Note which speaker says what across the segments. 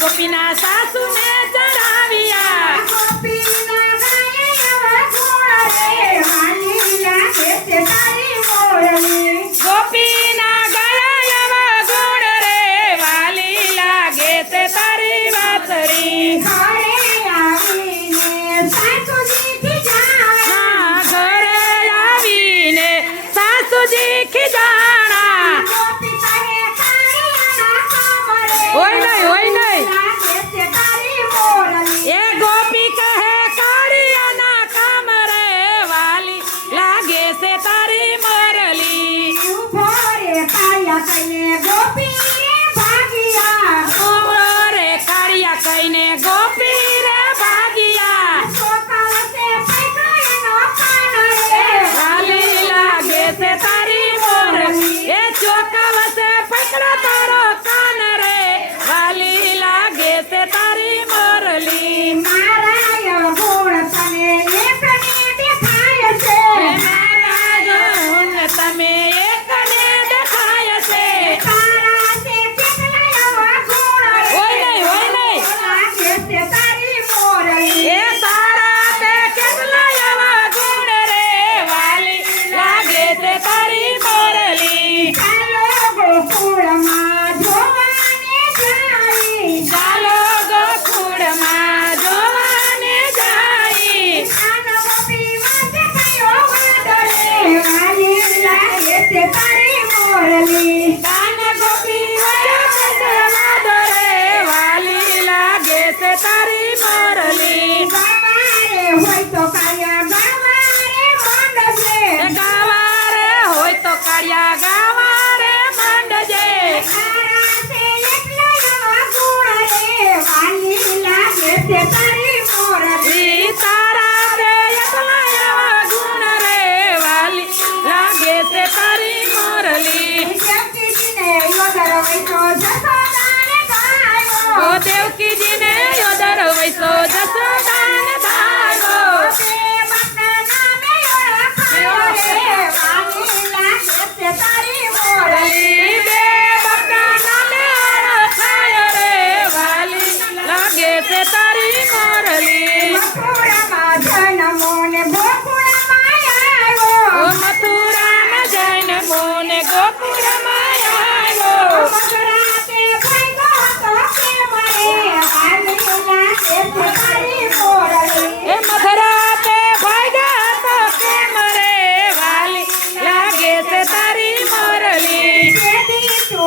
Speaker 1: Gopinasa,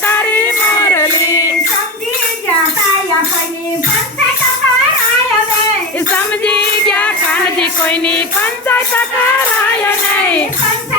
Speaker 2: tari marli
Speaker 1: samji kya kaya koini pancha takaraya nai samji kya kaya koini pancha takaraya nai pancha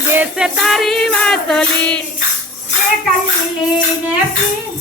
Speaker 2: Y ese tarima solí. de calilín